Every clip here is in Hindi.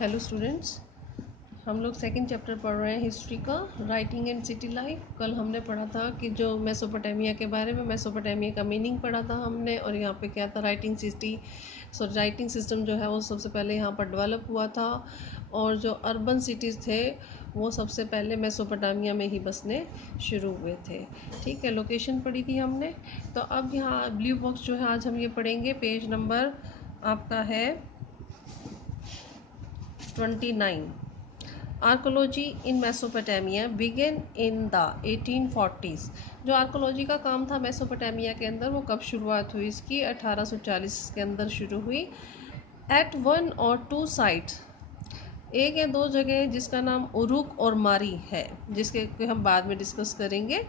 हेलो स्टूडेंट्स, हम लोग सेकंड चैप्टर पढ़ रहे हैं हिस्ट्री का, राइटिंग एंड सिटी लाइफ। कल हमने पढ़ा था कि जो मेसोपोटामिया के बारे में, मेसोपोटामिया का मीनिंग पढ़ा था हमने, और यहाँ पे क्या था, राइटिंग राइटिंग सिस्टम जो है वो सबसे पहले यहाँ पर डेवलप हुआ था, और जो अर्बन सिटीज़ थे वो सबसे पहले मेसोपोटामिया में ही बसने शुरू हुए थे। ठीक है, लोकेशन पढ़ी थी हमने। तो अब यहाँ ब्लू बॉक्स जो है आज हम ये पढ़ेंगे, पेज नंबर आपका है 29। Archaeology in Mesopotamia began in the 1840s। जो आर्कोलॉजी का काम था मेसोपोटामिया के अंदर, वो कब शुरुआत हुई इसकी? 1840 के अंदर शुरू हुई। एट वन और टू साइट्स, एक या दो जगह जिसका नाम उरुक और मारी है, जिसके हम बाद में डिस्कस करेंगे।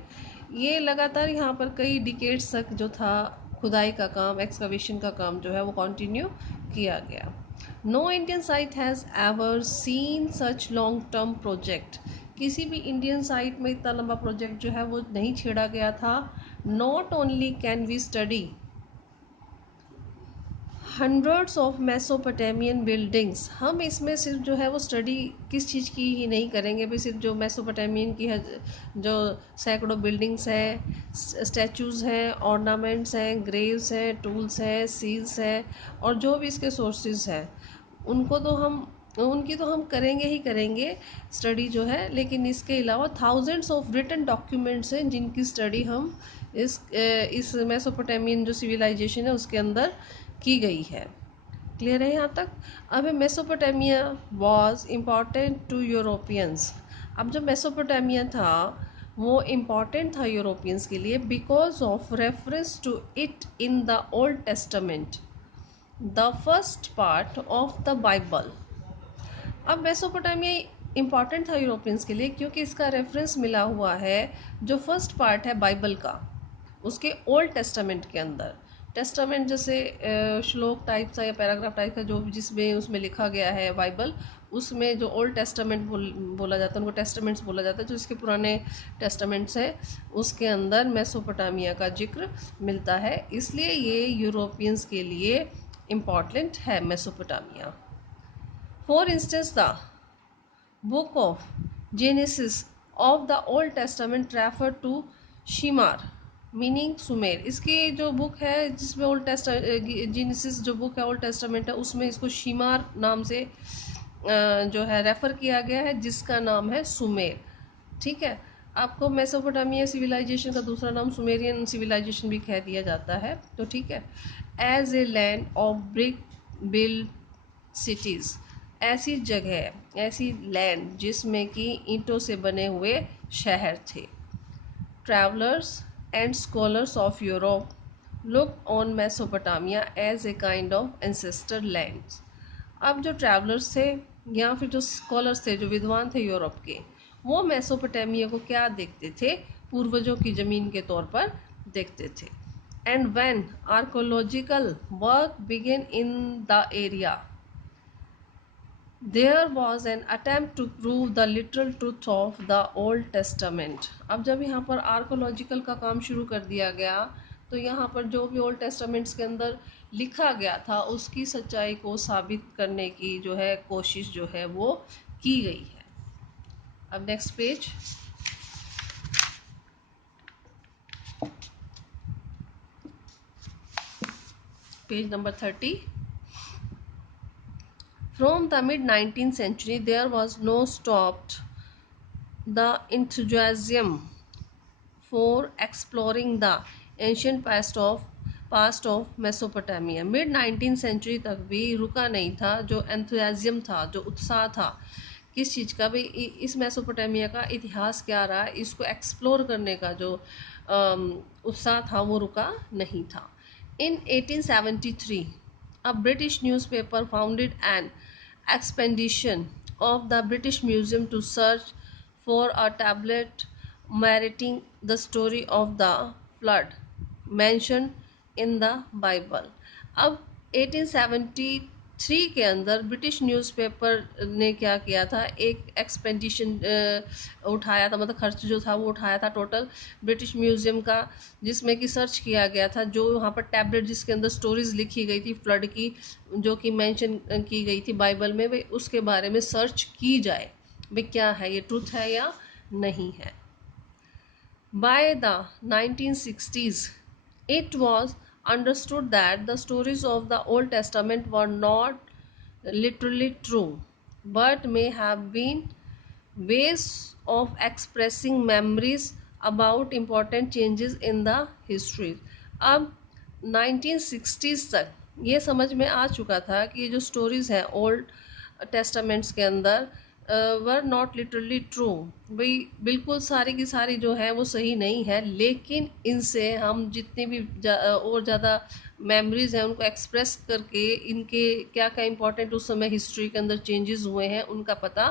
ये लगातार यहाँ पर कई डिकेड्स तक जो था खुदाई का काम, एक्सकवेशन का काम जो है वो कंटिन्यू किया गया। No Indian site has ever seen such long term project. किसी भी इंडियन साइट में इतना लंबा प्रोजेक्ट जो है वो नहीं छेड़ा गया था। Not only can we study hundreds of Mesopotamian buildings, हम इसमें सिर्फ जो है वो स्टडी किस चीज़ की ही नहीं करेंगे भी, सिर्फ जो मेसोपोटामियन की है, जो सैकड़ों बिल्डिंग्स हैं, स्टैचूज़ हैं, ऑर्नामेंट्स हैं, ग्रेव्स हैं, टूल्स हैं, सील्स हैं, और जो भी इसके सोर्सेज हैं उनकी तो हम करेंगे ही करेंगे स्टडी जो है। लेकिन इसके अलावा थाउजेंड्स ऑफ रिटन डॉक्यूमेंट्स हैं जिनकी स्टडी हम इस मेसोपोटामियन जो सिविलाइजेशन है उसके अंदर की गई है। क्लियर है यहाँ तक? अब Mesopotamia was important to Europeans. अब जब मेसोपोटामिया था वो इम्पॉर्टेंट था यूरोपियंस के लिए because of reference to it in the Old Testament, the first part of the Bible. अब मेसोपोटामिया इम्पॉर्टेंट था यूरोपियंस के लिए क्योंकि इसका रेफरेंस मिला हुआ है जो फर्स्ट पार्ट है बाइबल का, उसके ओल्ड टेस्टामेंट के अंदर। टेस्टामेंट जैसे श्लोक टाइप का या पैराग्राफ टाइप का जो जिसमें उसमें लिखा गया है बाइबल, उसमें जो ओल्ड टेस्टामेंट बोला जाता है उनको टेस्टामेंट्स बोला जाता है। जो इसके पुराने टेस्टामेंट्स हैं उसके अंदर मेसोपोटामिया का जिक्र मिलता है, इसलिए ये यूरोपियंस के लिए इम्पॉर्टेंट है Mesopotamia. For instance, the book of Genesis of the Old Testament refer to Shimar, meaning Sumer. इसकी जो बुक है जिसमें जेनेसिस जो बुक है ओल्ड टेस्टामेंट है, उसमें इसको शिमार नाम से जो है रेफ़र किया गया है, जिसका नाम है सुमेर। ठीक है, आपको मेसोपोटामिया सिविलाइजेशन का दूसरा नाम सुमेरियन सिविलाइजेशन भी कह दिया जाता है। तो ठीक है, as a land of brick built cities, ऐसी जगह, ऐसी लैंड जिसमें कि ईंटों से बने हुए शहर थे। Travellers and scholars of Europe look on Mesopotamia as a kind of ancestor lands. अब जो ट्रैवलर्स थे या फिर जो स्कॉलर्स थे, जो विद्वान थे यूरोप के, वो मेसोपोटामिया को क्या देखते थे? पूर्वजों की ज़मीन के तौर पर देखते थे। And when archaeological work begin in the area, There was an attempt to prove the literal truth of the Old Testament. अब जब यहाँ पर आर्कोलॉजिकल का काम शुरू कर दिया गया तो यहाँ पर जो भी ओल्ड टेस्टामेंट्स के अंदर लिखा गया था उसकी सच्चाई को साबित करने की जो है कोशिश जो है वो की गई है। अब next page number 30। From the mid-19th century, there was no stopped the enthusiasm for exploring the ancient past of Mesopotamia. Mid 19 century तक भी रुका नहीं था जो एंथुजियाज्म था, जो उत्साह था किस चीज़ का भी, इस मेसोपोटामिया का इतिहास क्या रहा, इसको एक्सप्लोर करने का जो उत्साह था वो रुका नहीं था। इन 1873 a British newspaper founded an expedition of the British Museum to search for a tablet narrating the story of the flood mentioned in the Bible. अब 1873 थ्री के अंदर ब्रिटिश न्यूज़पेपर ने क्या किया था, एक एक्सपेडिशन उठाया था, मतलब खर्च जो था वो उठाया था टोटल ब्रिटिश म्यूज़ियम का, जिसमें कि सर्च किया गया था जो वहाँ पर टैबलेट जिसके अंदर स्टोरीज लिखी गई थी फ्लड की, जो कि मेंशन की गई थी बाइबल में, भाई उसके बारे में सर्च की जाए भाई क्या है, ये ट्रूथ है या नहीं है। By the 1960s, it was understood that the stories of the Old Testament were not literally true, but may have been ways of expressing memories about important changes in the history. अब 1960s तक ये समझ में आ चुका था कि ये जो स्टोरीज हैं ओल्ड टेस्टामेंट्स के अंदर वर नॉट लिटरली ट्रू, भाई बिल्कुल सारी की सारी जो है वो सही नहीं है, लेकिन इनसे हम जितनी भी और ज़्यादा मेमोरीज हैं उनको एक्सप्रेस करके इनके क्या क्या इंपॉर्टेंट उस समय हिस्ट्री के अंदर चेंजेस हुए हैं उनका पता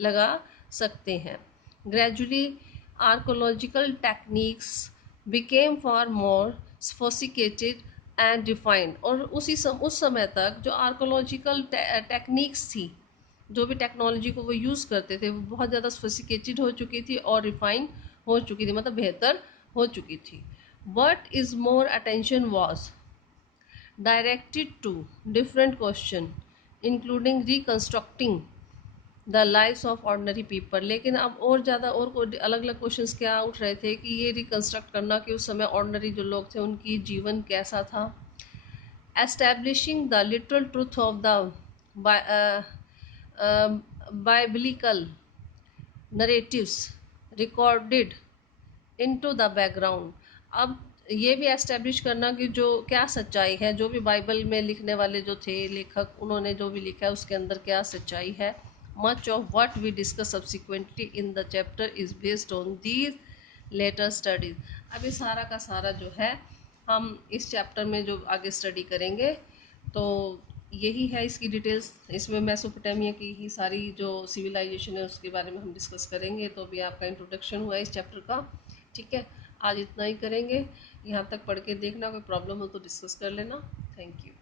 लगा सकते हैं। Gradually archaeological techniques became for more sophisticated and defined, और उस समय तक जो आर्कोलॉजिकल टेक्निक्स थी, जो भी टेक्नोलॉजी को वो यूज़ करते थे वो बहुत ज़्यादा सोफिस्टिकेटेड हो चुकी थी और रिफाइंड हो चुकी थी, मतलब बेहतर हो चुकी थी। What is more attention was directed to different question including reconstructing the lives of ordinary people, लेकिन अब और ज़्यादा और अलग अलग क्वेश्चंस क्या उठ रहे थे कि ये रिकन्स्ट्रक्ट करना कि उस समय ऑर्डनरी जो लोग थे उनकी जीवन कैसा था। Establishing the literal truth of the biblical narratives recorded into the background। अब ये भी एस्टेब्लिश करना कि जो क्या सच्चाई है, जो भी बाइबल में लिखने वाले जो थे लेखक उन्होंने जो भी लिखा है उसके अंदर क्या सच्चाई है। Much of what we discuss subsequently in the chapter is based on these latter studies. अब ये सारा का सारा जो है हम इस चैप्टर में जो आगे स्टडी करेंगे तो यही है इसकी डिटेल्स। इसमें मेसोपोटामिया की ही सारी जो सिविलाइजेशन है उसके बारे में हम डिस्कस करेंगे। तो अभी आपका इंट्रोडक्शन हुआ है इस चैप्टर का, ठीक है। आज इतना ही करेंगे, यहाँ तक पढ़ के देखना, कोई प्रॉब्लम हो तो डिस्कस कर लेना। Thank you.